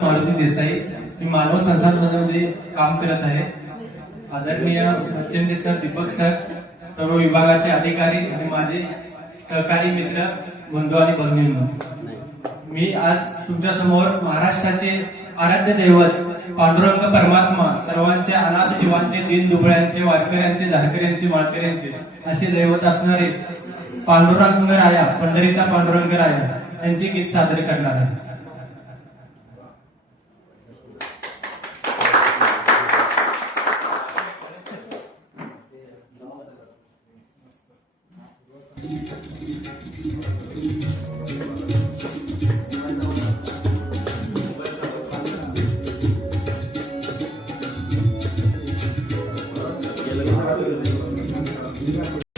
मारुती देसाई मी मानव संसाधनामध्ये काम करत आहे. आदरणीय मर्चंट सर, दीपक सर, सर्व विभागाचे अधिकारी आणि माझे सहकारी मित्र, बंधू आणि भगिनींनो, मी आज तुमच्या समोर महाराष्ट्राचे आराध्य दैवत पांडुरंग परमात्मा, सर्वांच्या अनाथ जीवांचे, दीन दुबळ्यांचे, वारकऱ्यांचे, धारकऱ्यांचे, माळकऱ्यांचे असे दैवत असणारे पांडुरंग राया, पंढरीचा पांडुरंग राया यांचे गीत सादर करणार आहे.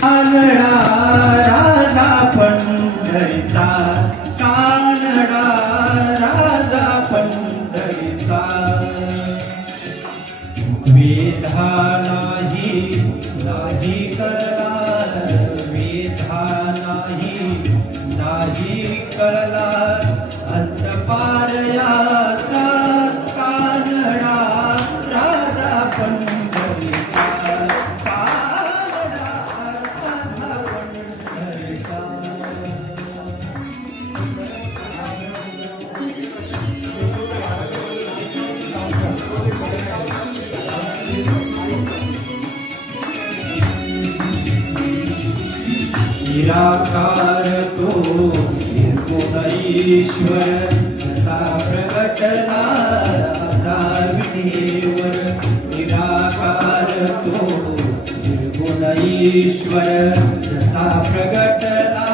कानडा राजा पंढरीचा, कानडा राजा पंढरीचा, वेधा नाही करणार, वेधा नाही करणार, अंतपार याचा कानडा राजा पंढरीचा, निराकार तो निर्गुण ईश्वर, जसा प्रगटला असा विठेवर. निराकार तो निर्गुण ईश्वर, जसा प्रगटला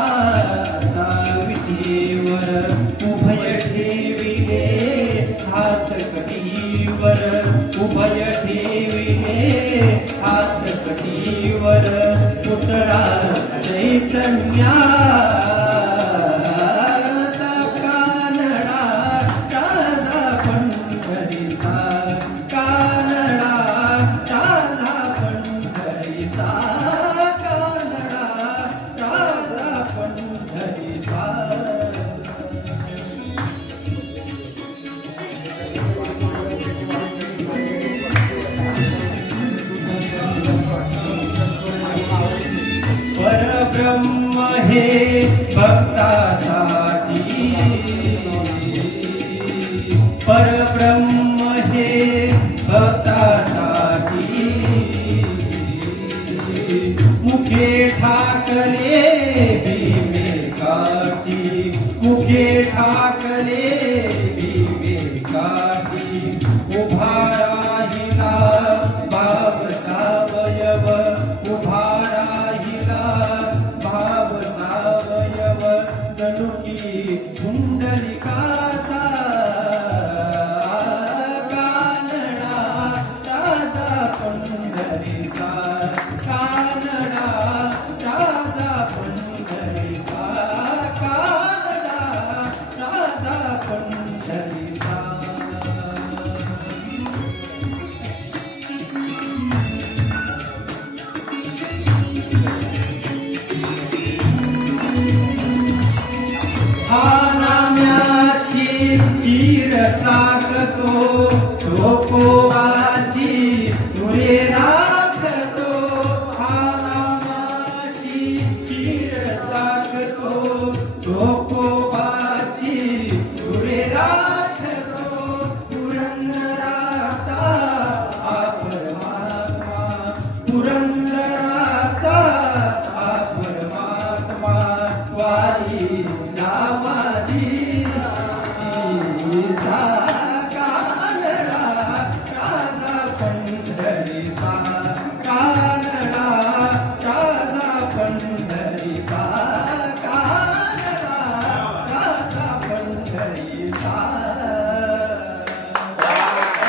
असा विठेवर. उभय ठेविले हात कटीवर, उभय ठेविले हात कटीवर. पुतळा चैतन्याचा कानडा राजा पंढरीचा, कानडा राजा पंढरीचा, कानडा राजा पंढरीचा. परब्रह्म हे भक्तासाठी, परब्रह्म हे भक्तासाठी. मुखे ठाकले भीमे काठी, मुखे ठाकले भीमे काठी. उभा राहिला भाव सावयव, उभा राहिला भाव सावयव. जणू की पुंडलिकाचा कानडा राजा पंढरीचा, कानडा राजा पंढरीचा, कानडा राजा पंढरीचा. हा नाम्याची तीर चाकतो, झोपो